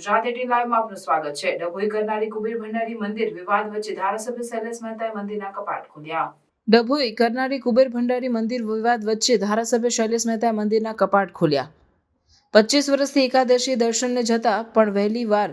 Gujarat at લાઈવમાં આપનું સ્વાગત છે. ડભોઈ કરનારી કુબેર ભંડારી મંદિર વિવાદ વચ્ચે ધારાસભ્ય શૈલેષ મહેતાએ મંદિરના કપાટ ખોલ્યા ડભોઈ કરનારી કુબેર ભંડારી મંદિર વિવાદ વચ્ચે ધારાસભ્ય શૈલેષ મહેતાએ મંદિરના કપાટ ખોલ્યા. પચીસ વર્ષથી એકાદશી દર્શનને જતા પણ વહેલી વાર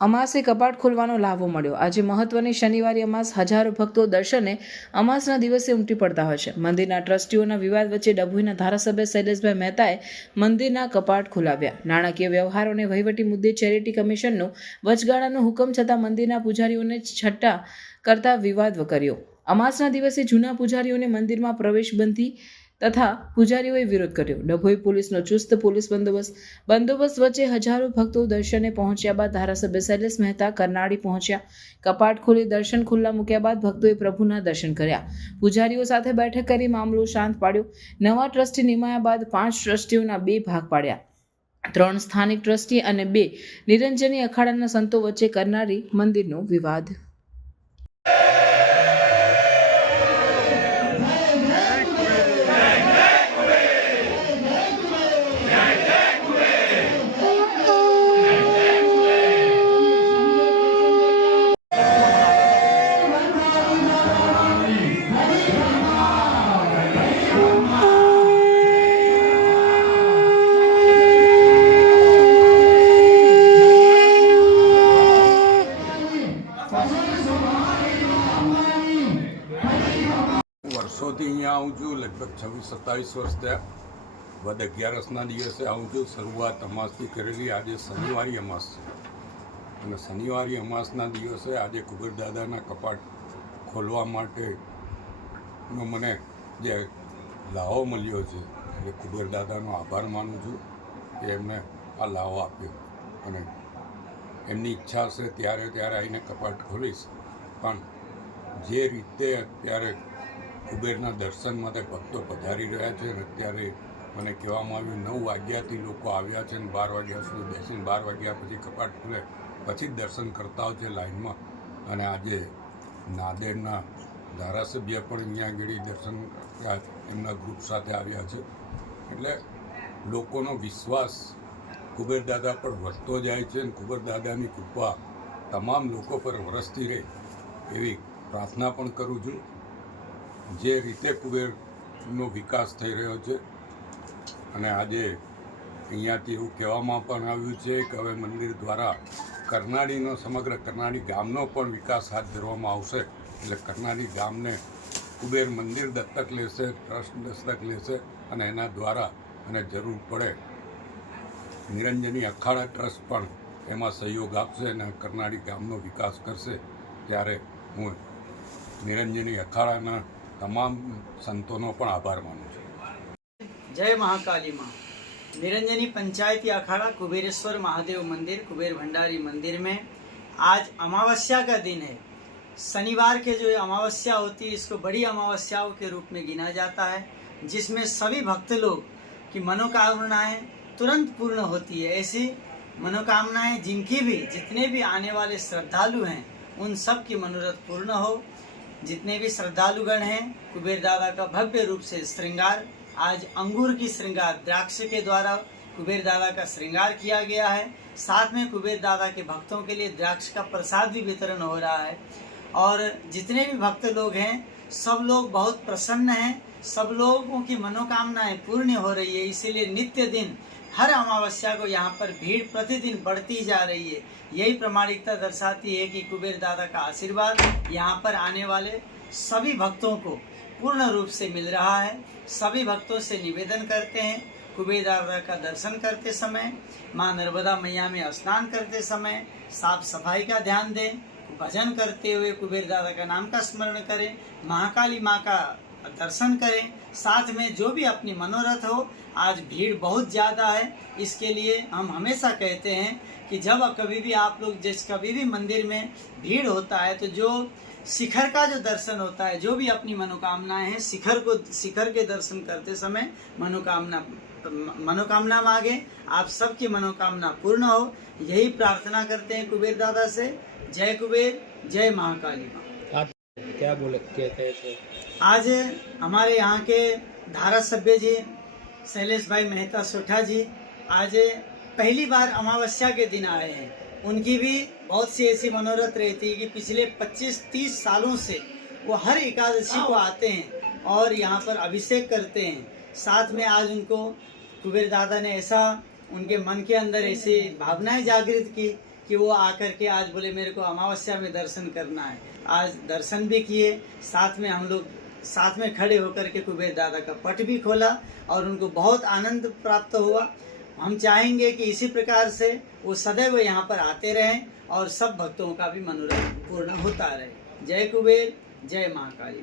અમાસે કપાટ ખોલવાનો લાભો મળ્યો. આજે મહત્વની શનિવારી અમાસ હજારો ભક્તો દર્શને અમાસના દિવસે ઉમટી પડતા હોય છે. મંદિરના ટ્રસ્ટીઓના વિવાદ વચ્ચે ડભોઈના ધારાસભ્ય શૈલેષભાઈ મહેતાએ મંદિરના કપાટ ખોલાવ્યા. નાણાકીય વ્યવહારો અને વહીવટી મુદ્દે ચેરિટી કમિશનનો વચગાળાનો હુકમ છતાં મંદિરના પૂજારીઓને છઠ્ઠા કરતા વિવાદ કર્યો અમાસના દિવસે જૂના પૂજારીઓને મંદિરમાં પ્રવેશ બંધી તથા પૂજારીઓએ વિરોધ કર્યો. ડભોઈ પોલીસનો ચુસ્ત પોલીસ બંદોબસ્ત. બંદોબસ્ત વચ્ચે હજારો ભક્તો દર્શને પહોંચ્યા બાદ ધારાસભ્ય શૈલેષ મહેતા કરનાળી પહોંચ્યા. કપાટ ખોલી દર્શન ખુલ્લા મૂક્યા બાદ ભક્તોએ પ્રભુના દર્શન કર્યા. પૂજારીઓ સાથે બેઠક કરી મામલો શાંત પાડ્યો. નવા ટ્રસ્ટી નિમાયા બાદ પાંચ ટ્રસ્ટીઓના બે ભાગ પાડ્યા. ત્રણ સ્થાનિક ટ્રસ્ટી અને બે નિરંજની અખાડાના સંતો વચ્ચે કરનારી મંદિરનો વિવાદ વર્ષોથી અહીંયા આવું છું, લગભગ છવ્વીસ, સત્તાવીસ વર્ષ થયા. વદ અગિયારસના દિવસે આવું છું, શરૂઆત અમાસથી કરેલી. આજે શનિવારી અમાસ છે. અને શનિવારી અમાસના દિવસે આજે કુબેરદાદાના કપાટ ખોલવા માટેનો મને જે લાહો મળ્યો છે, એટલે કુબેરદાદાનો આભાર માનું છું કે એમને આ લાહો આપ્યો. અને એમની ઈચ્છા છે, ત્યારે ત્યારે આવીને કપાટ ખોલીશ. પણ જે રીતે અત્યારે કુબેરના દર્શન માટે ભક્તો પધારી રહ્યા છે. અને અત્યારે મને કહેવામાં આવ્યું, નવ વાગ્યાથી લોકો આવ્યા છે અને બાર વાગ્યા સુધી બેસીને બાર વાગ્યા પછી કપાટ ખુલે, પછી જ દર્શન કરતા હોય છે લાઇનમાં. અને આજે નાદેડના ધારાસભ્ય પણ અહીંયા આગળ દર્શન એમના ગ્રુપ સાથે આવ્યા છે. એટલે લોકોનો વિશ્વાસ કુબેર દાદા પર વધતો જાય છે અને કુબેર દાદાની કૃપા તમામ લોકો પર વરસતી રહે એવી પ્રાર્થના પણ કરું છું. જે રીતે કુબેરનો વિકાસ થઈ રહ્યો છે અને આજે અહીંયાથી એવું કહેવામાં પણ આવ્યું છે કે હવે મંદિર દ્વારા કરનાળીનો, સમગ્ર કરનાળી ગામનો પણ વિકાસ હાથ ધરવામાં આવશે. એટલે કરનાળી ગામને કુબેર મંદિર દત્તક લેશે, ટ્રસ્ટ દત્તક લેશે અને એના દ્વારા અને જરૂર પડે નિરંજની અખાડા ટ્રસ્ટ પણ એમાં સહયોગ આપશે અને કરનાળી ગામનો વિકાસ કરશે. ત્યારે હું નિરંજની અખાડાના તમામ સંતોનો પણ આભાર માનું છું जय महाकाली माँ निरंजनी पंचायती अखाड़ा कुबेरेश्वर महादेव मंदिर कुबेर भंडारी मंदिर में आज अमावस्या का दिन है शनिवार के जो ये अमावस्या होती है इसको बड़ी अमावस्याओं के रूप में गिना जाता है जिसमें सभी भक्त लोग की मनोकामनाएं तुरंत पूर्ण होती है ऐसी मनोकामनाएं जिनकी भी जितने भी आने वाले श्रद्धालु हैं उन सब की मनोरथ पूर्ण हो जितने भी श्रद्धालुगण हैं कुबेर दादा का भव्य रूप से श्रृंगार, आज अंगूर की श्रृंगार द्राक्ष के द्वारा कुबेर दादा का श्रृंगार किया गया है। साथ में कुबेर दादा के भक्तों के लिए द्राक्ष का प्रसाद भी वितरण हो रहा है। और जितने भी भक्त लोग हैं, सब लोग बहुत प्रसन्न हैं। सब लोगों की मनोकामनाएँ पूर्ण हो रही है। इसीलिए नित्य दिन हर अमावस्या को यहाँ पर भीड़ प्रतिदिन बढ़ती जा रही है। यही प्रमाणिकता दर्शाती है कि कुबेर दादा का आशीर्वाद यहाँ पर आने वाले सभी भक्तों को पूर्ण रूप से मिल रहा है। सभी भक्तों से निवेदन करते हैं, कुबेर दादा का दर्शन करते समय, माँ नर्मदा मैया में स्नान करते समय साफ़ सफ़ाई का ध्यान दें, भजन करते हुए कुबेर दादा का नाम का स्मरण करें, महाकाली माँ का दर्शन करें, साथ में जो भी अपनी मनोरथ हो आज भीड़ बहुत ज़्यादा है। इसके लिए हम हमेशा कहते हैं कि जब कभी भी आप लोग जिस कभी भी मंदिर में भीड़ होता है तो जो शिखर का जो दर्शन होता है जो भी अपनी मनोकामनाएँ हैं शिखर को शिखर के दर्शन करते समय मनोकामना मनोकामना मांगे। आप सबकी मनोकामना पूर्ण हो। यही प्रार्थना करते हैं कुबेर दादा से। जय कुबेर जय महाकाली माँ। क्या बोले कहते थे आज हमारे यहाँ के धारा सभ्य जी शैलेश भाई मेहता सोठा जी आज पहली बार अमावस्या के दिन आए हैं। उनकी भी बहुत सी ऐसी मनोरथ रहती है कि पिछले 25-30 सालों से वो हर एकादशी को आते हैं और यहाँ पर अभिषेक करते हैं। साथ में आज उनको कुबेर दादा ने ऐसा उनके मन के अंदर ऐसी भावनाएँ जागृत की कि वो आकर के आज बोले मेरे को अमावस्या में दर्शन करना है। आज दर्शन भी किए साथ में हम लोग साथ में खड़े होकर के कुबेर दादा का पट भी खोला और उनको बहुत आनंद प्राप्त हुआ। हम चाहेंगे कि इसी प्रकार से वो सदैव यहाँ पर आते रहें और सब भक्तों का भी मनोरंजन पूर्ण होता रहे। जय कुबेर, जय महाकाली